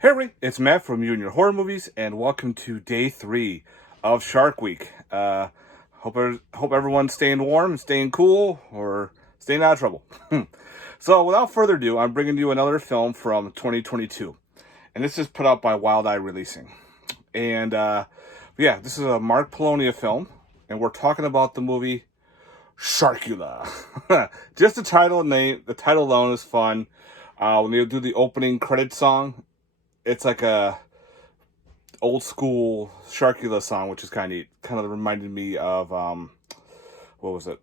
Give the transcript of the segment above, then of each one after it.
Hey everybody, it's Matt from You and Your Horror Movies, and welcome to day 3 of Shark Week. Hope everyone's staying warm, staying cool, or staying out of trouble. So without further ado, I'm bringing you another film from 2022, and this is put out by Wild Eye Releasing. And yeah, this is a Mark Polonia film, and we're talking about the movie Sharkula. Just the title alone is fun. When they do the opening credit song, it's like a old school Sharkula song, which is kind of neat. Kind of reminded me of what was it?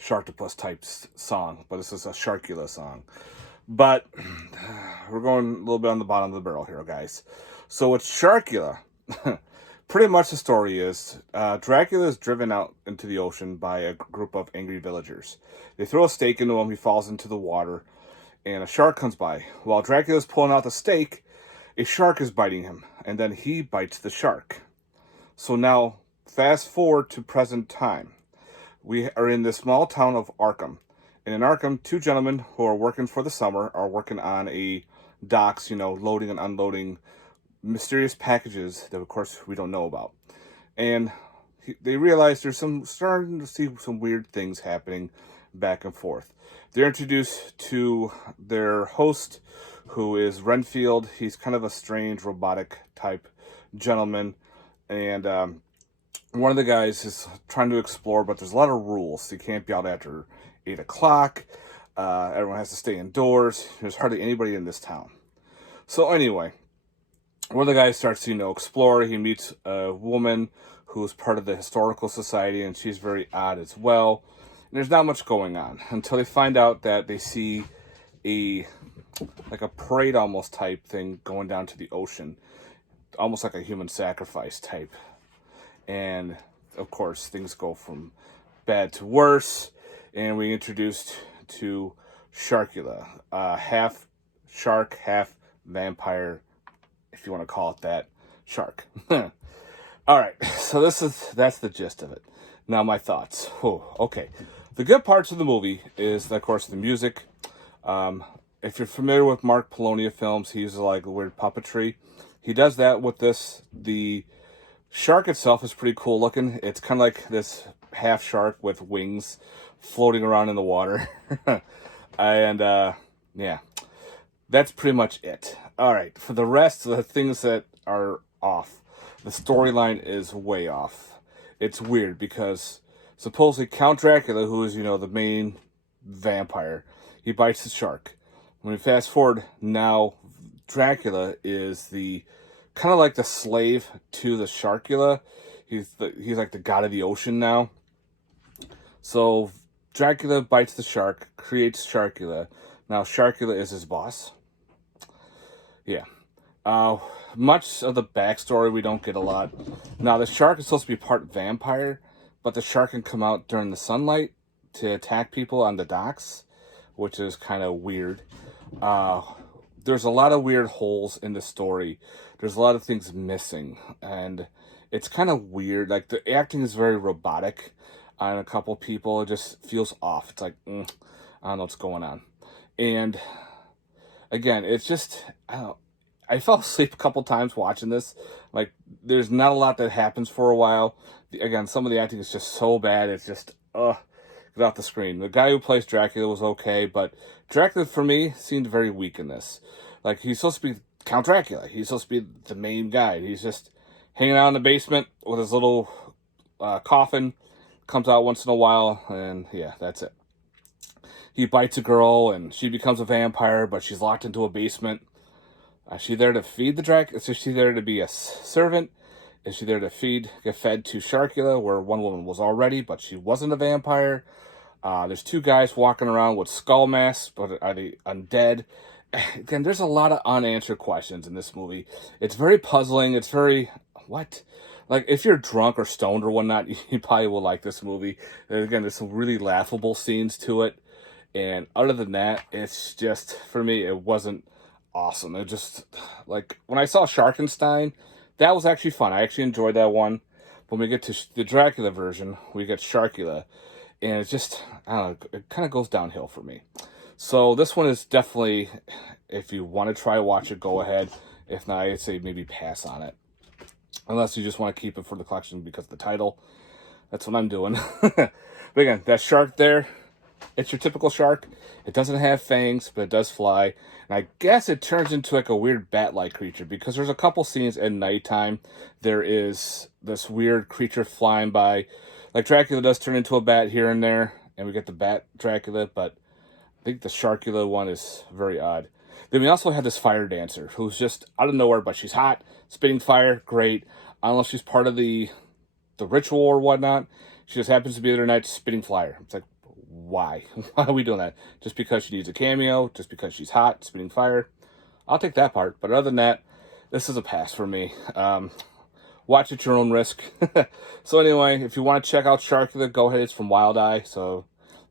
Sharktopus type song, but this is a Sharkula song. But we're going a little bit on the bottom of the barrel here, guys. So with Sharkula, pretty much the story is Dracula is driven out into the ocean by a group of angry villagers. They throw a stake into him. He falls into the water, and a shark comes by. While Dracula's pulling out the stake, a shark is biting him, and then he bites the shark. So now, fast forward to present time. We are in the small town of Arkham. And in Arkham, two gentlemen who are working for the summer are working on a docks, loading and unloading mysterious packages that, of course, we don't know about. And they realize there's starting to see some weird things happening back and forth. They're introduced to their host, who is Renfield. He's kind of a strange robotic type gentleman. And one of the guys is trying to explore, but there's a lot of rules. You can't be out after 8 o'clock. Everyone has to stay indoors. There's hardly anybody in this town. So anyway, one of the guys starts to, explore. He meets a woman who's part of the historical society, and she's very odd as well. And there's not much going on until they find out that they see a parade almost type thing going down to the ocean, almost like a human sacrifice type. And of course, things go from bad to worse, and we introduced to Sharkula, half shark, half vampire, if you want to call it that, shark. All right, so that's the gist of it. Now my thoughts. Okay. The good parts of the movie is, of course, the music. If you're familiar with Mark Polonia films, he uses like weird puppetry. He does that with this. The shark itself is pretty cool looking. It's kind of like this half shark with wings floating around in the water. And yeah, that's pretty much it. All right, for the rest of the things that are off, the storyline is way off. It's weird because supposedly Count Dracula, who is, the main vampire, he bites the shark. When we fast forward, now Dracula is the kind of like the slave to the Sharkula. He's like the god of the ocean now. So Dracula bites the shark, creates Sharkula. Now Sharkula is his boss. Yeah. Much of the backstory we don't get a lot. Now the shark is supposed to be part vampire, but the shark can come out during the sunlight to attack people on the docks, which is kind of weird. There's a lot of weird holes in the story. There's a lot of things missing, and it's kind of weird. Like, the acting is very robotic on a couple people. It just feels off. It's like, I don't know what's going on. And again, it's just, I fell asleep a couple times watching this. Like, there's not a lot that happens for a while. Again, some of the acting is just so bad. It's just, get off the screen. The guy who plays Dracula was okay, but Dracula, for me, seemed very weak in this. Like, he's supposed to be Count Dracula. He's supposed to be the main guy. He's just hanging out in the basement with his little coffin. Comes out once in a while, and yeah, that's it. He bites a girl, and she becomes a vampire, but she's locked into a basement. Is she there to feed the Dracula? Is she there to be a servant? Is she there to get fed to Sharkula, where one woman was already, but she wasn't a vampire? There's two guys walking around with skull masks, but are they undead? Again, there's a lot of unanswered questions in this movie. It's very puzzling. It's very, what? Like, if you're drunk or stoned or whatnot, you probably will like this movie. And again, there's some really laughable scenes to it. And other than that, it's just, for me, it wasn't awesome. It just, like, when I saw Sharkenstein, that was actually fun. I actually enjoyed that one. When we get to the Dracula version, we get Sharkula. And it's just, I don't know, it kind of goes downhill for me. So this one is definitely, if you want to try watch it, go ahead. If not, I'd say maybe pass on it. Unless you just want to keep it for the collection because of the title. That's what I'm doing. But again, that shark there, it's your typical shark. It doesn't have fangs, but it does fly. And I guess it turns into like a weird bat-like creature because there's a couple scenes at nighttime. There is this weird creature flying by. Like Dracula does turn into a bat here and there, and we get the bat Dracula, but I think the Sharkula one is very odd. Then we also have this fire dancer who's just out of nowhere, but she's hot, spitting fire, great. I don't know if she's part of the ritual or whatnot. She just happens to be there tonight spitting fire. It's like, why? Why are we doing that? Just because she needs a cameo? Just because she's hot, spitting fire? I'll take that part. But other than that, this is a pass for me. Watch at your own risk. So anyway, if you want to check out Sharkula, go ahead. It's from Wild Eye. So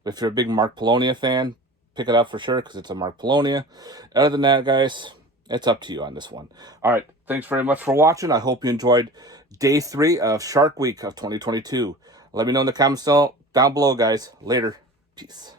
if you're a big Mark Polonia fan, pick it up for sure because it's a Mark Polonia. Other than that, guys, it's up to you on this one. All right. Thanks very much for watching. I hope you enjoyed day 3 of Shark Week of 2022. Let me know in the comments down below, guys. Later. Peace.